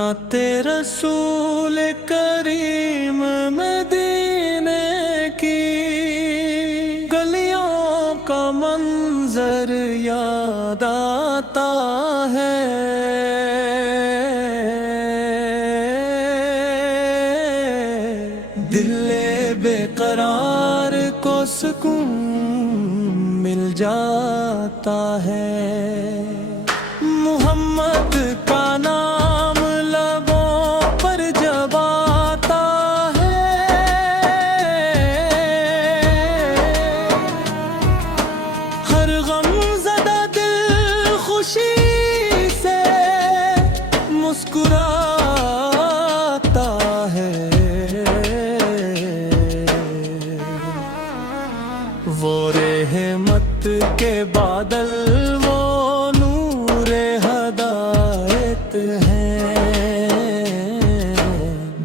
नाते रसूल करीम मदीने की गलियों का मंजर याद आता है। दिले बेकरार को सुकून मिल जाता है। मोहम्मद का नाम लबों पर जब आता है, हर गमज़दा दिल खुशी से मुस्कुराता है। वो रहमत के बादल, वो नूरे हदायत हैं।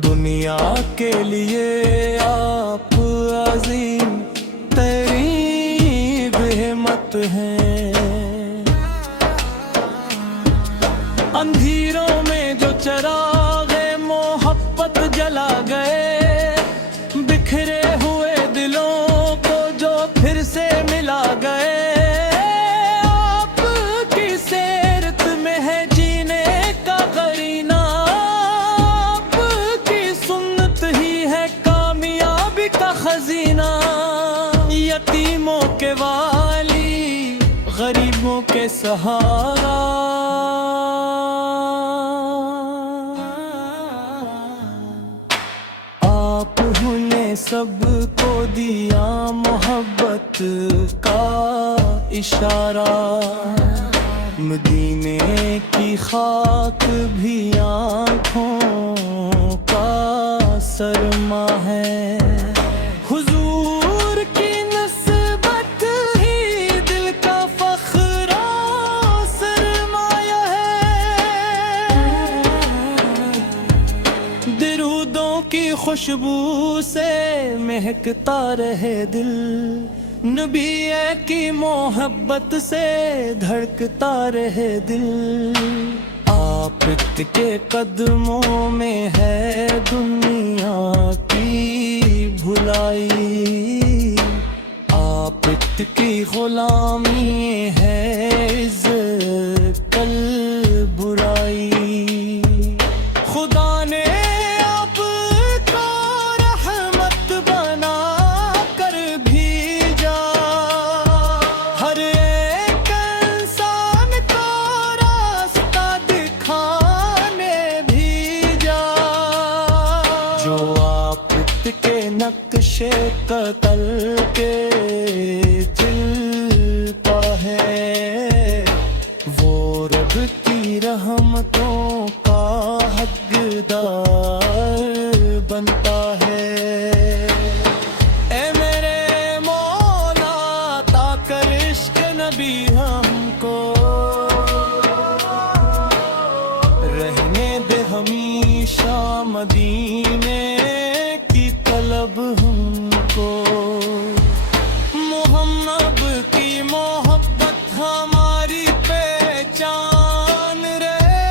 दुनिया के लिए आप अजीम तरीब हिम्मत हैं। अंधेरों में जो चराग़े मोहब्बत जला गए, बिखरे हुए दिलों को जो फिर से मिला गए। आपकी सीरत में है जीने का करीना, आपकी सुन्नत ही है कामयाबी का खजीना। यतीमों के वाली, गरीबों के सहारा, आपने सबको दिया मोहब्बत का इशारा। मदीने की खाक भी आँखों का सरमा है। हुजूर की नस्बत ही दिल का फख्र और सरमाया है। दरूदों की खुशबू से महकता रहे दिल, नबी की मोहब्बत से धड़कता रहे दिल। आप के कदमों में है दुनिया की भुलाई, आप की गुलामी है इज़्ज़त कल बुराई। खुदा ने आपको रहमत बना कर भेजा, हर एक इंसान को रास्ता दिखाने भेजा। जो आप के नक्शे कतल के चलता है, वो रब की रहमतों का हकदार बनता है। ए मेरे मौला ताकर इश्क नबी हमको, रहने दे हमेशा मदीने की तलब हमको। मोहम्मद की मोहब्बत हमारी पहचान रहे।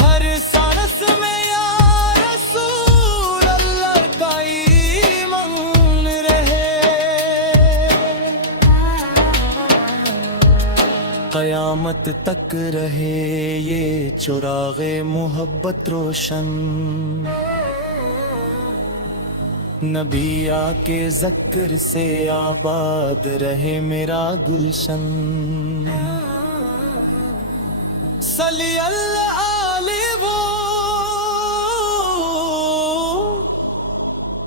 हर सांस में या रसूल अल्लाह का ईमान रहे। क़यामत तक रहे ये चुराग़े मोहब्बत रोशन, नबी आके ज़िक्र से आबाद रहे मेरा गुलशन। सल्ली अल्लाह आले वो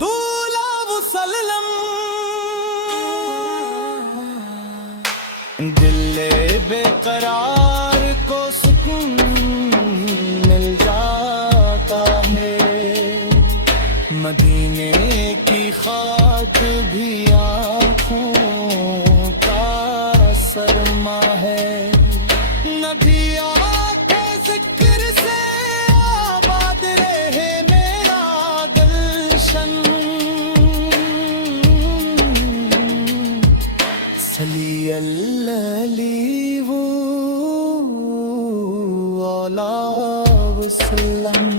तूला वसल्लम। दिल बेकरार को सुकून मिल जाता है। मदीने की खाक भी आँखों का सरमा है। नबी आके ज़िक्र से आबाद रहे मेरा गुलशन। सल्ली अल्लाह وسلم.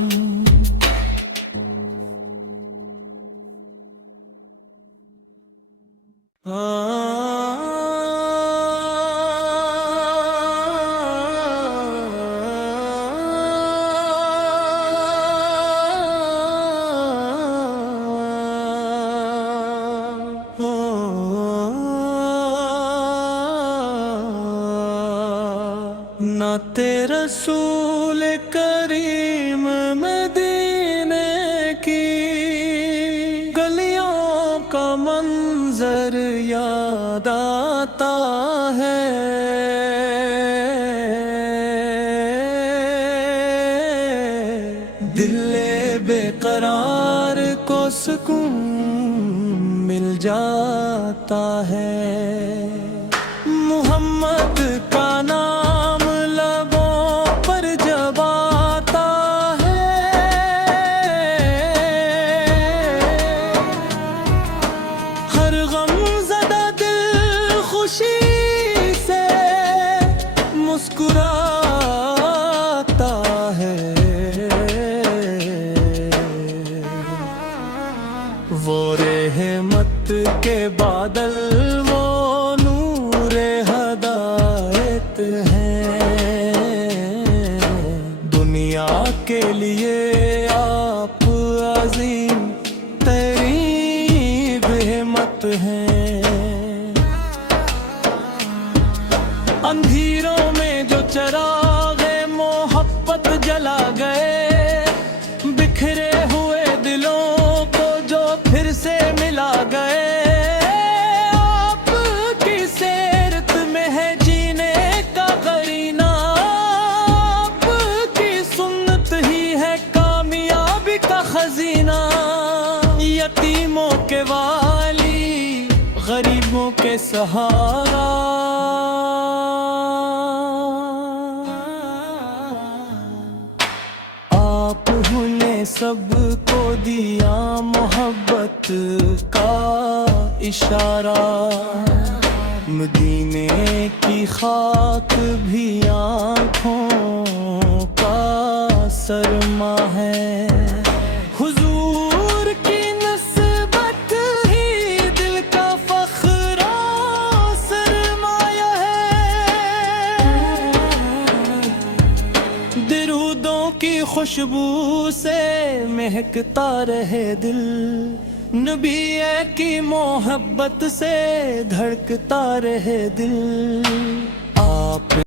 نعت رسول کریم مدینے کی گلیوں کا منظر یاد آتا ہے. دل بے قرار کو سکون مل جاتا ہے. محمد کا نام لبوں پر جب آتا ہے، ہر غم زدہ دل خوشی سے مسکراتا ہے. وہ رحمت کے بادل، وہ نور ہدایت ہیں. دنیا کے لیے آپ عظیم ترین رحمت ہیں. اندھیروں میں جو چراغ محبت جلا گئے، بکھرے ہوئے دلوں کو جو پھر سے ملا گئے. آپ کی سیرت میں ہے جینے کا قرینہ، آپ کی سنت ہی ہے کامیابی کا خزینہ. یتیموں کے والی، غریبوں کے سہارا، آپ نے سب کو دیا محبت کا اشارہ. مدینے کی خاک بھی آنکھوں کا سرما ہے. حضور کی نسبت ہی دل کا فخر و سرمایہ ہے. درودوں کی خوشبو سے مہکتا رہے دل، نبی کی محبت سے دھڑکتا رہے دل. آپ